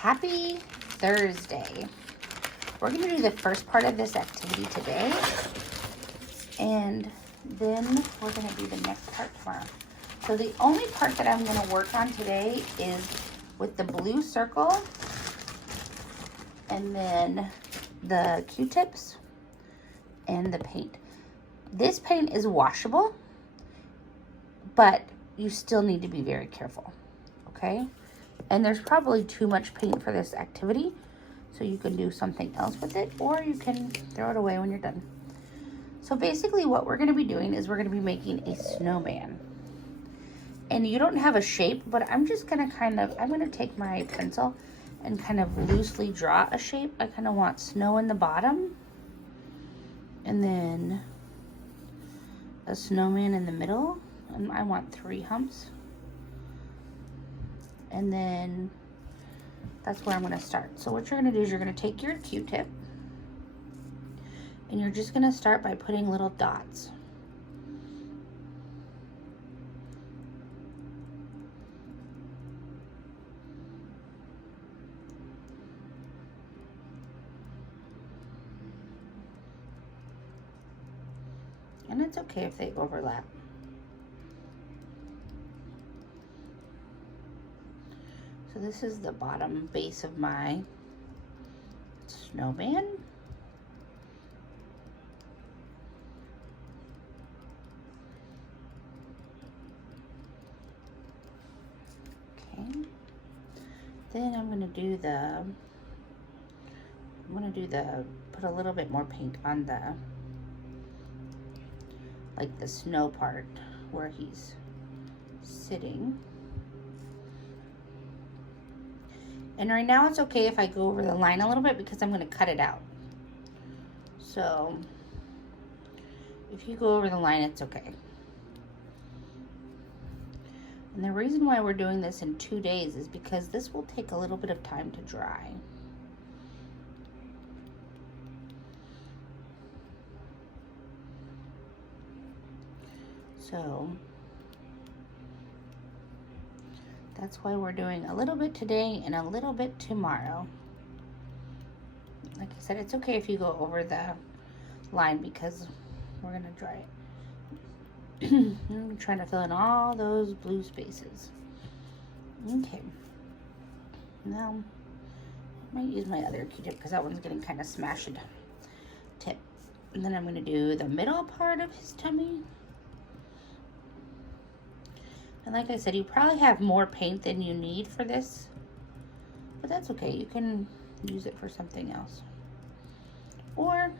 Happy Thursday. We're going to do the first part of this activity today, and then we're going to do the next part tomorrow. So the only part that I'm going to work on today is with the blue circle and then the Q-tips and the paint. This paint is washable, but you still need to be very careful, okay? And there's probably too much paint for this activity, so you can do something else with it, or you can throw it away when you're done. So basically what we're gonna be doing is we're gonna be making a snowman. And you don't have a shape, but I'm just gonna I'm gonna take my pencil and kind of loosely draw a shape. I kind of want snow in the bottom, and then a snowman in the middle, and I want 3 humps. And then that's where I'm going to start. So what you're going to do is you're going to take your Q-tip and you're just going to start by putting little dots. And it's okay if they overlap. So this is the bottom base of my snowman. Okay. Then I'm going to do put a little bit more paint on the snow part where he's sitting. And right now it's okay if I go over the line a little bit because I'm going to cut it out. So if you go over the line, it's okay. And the reason why we're doing this in 2 days is because this will take a little bit of time to dry. So that's why we're doing a little bit today and a little bit tomorrow. Like I said, it's okay if you go over the line because we're gonna dry it. I'm trying to fill in all those blue spaces. Okay. Now, I might use my other Q-tip because that one's getting kind of smashed tip. And then I'm gonna do the middle part of his tummy. And like I said, you probably have more paint than you need for this, but that's okay. You can use it for something else, or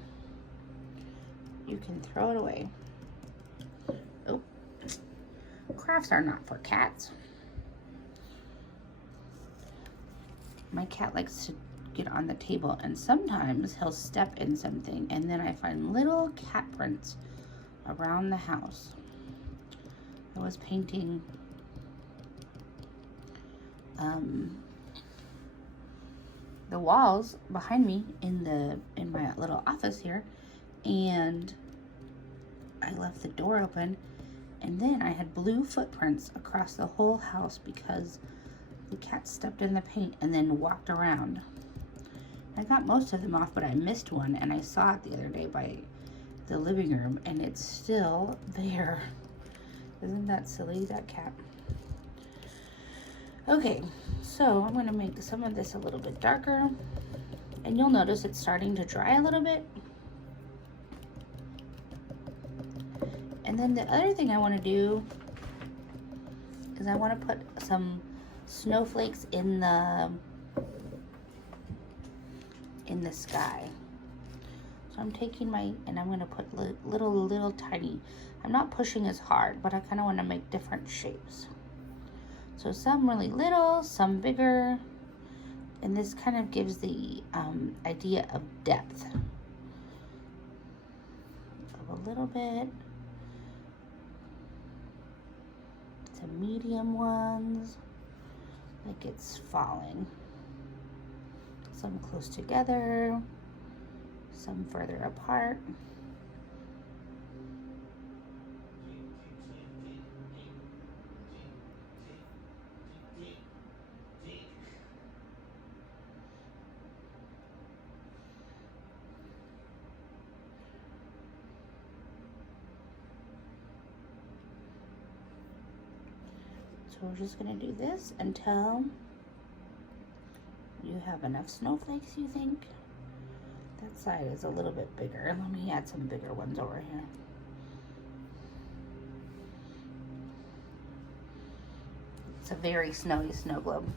you can throw it away. Oh, crafts are not for cats. My cat likes to get on the table, and sometimes he'll step in something, and then I find little cat prints around the house. I was painting the walls behind me in my little office here, and I left the door open, and then I had blue footprints across the whole house because the cat stepped in the paint and then walked around. I got most of them off, but I missed one, and I saw it the other day by the living room, and it's still there. Isn't that silly, that cat? Okay, so I'm going to make some of this a little bit darker, and you'll notice it's starting to dry a little bit. And then the other thing I want to do is I want to put some snowflakes in the sky. So I'm taking and I'm going to put little tiny, I'm not pushing as hard, but I kind of want to make different shapes. So some really little, some bigger, and this kind of gives the idea of depth. Of a little bit. Some medium ones, like it's falling. Some close together, some further apart. So we're just gonna do this until you have enough snowflakes, you think. That side is a little bit bigger. Let me add some bigger ones over here. It's a very snowy snow globe.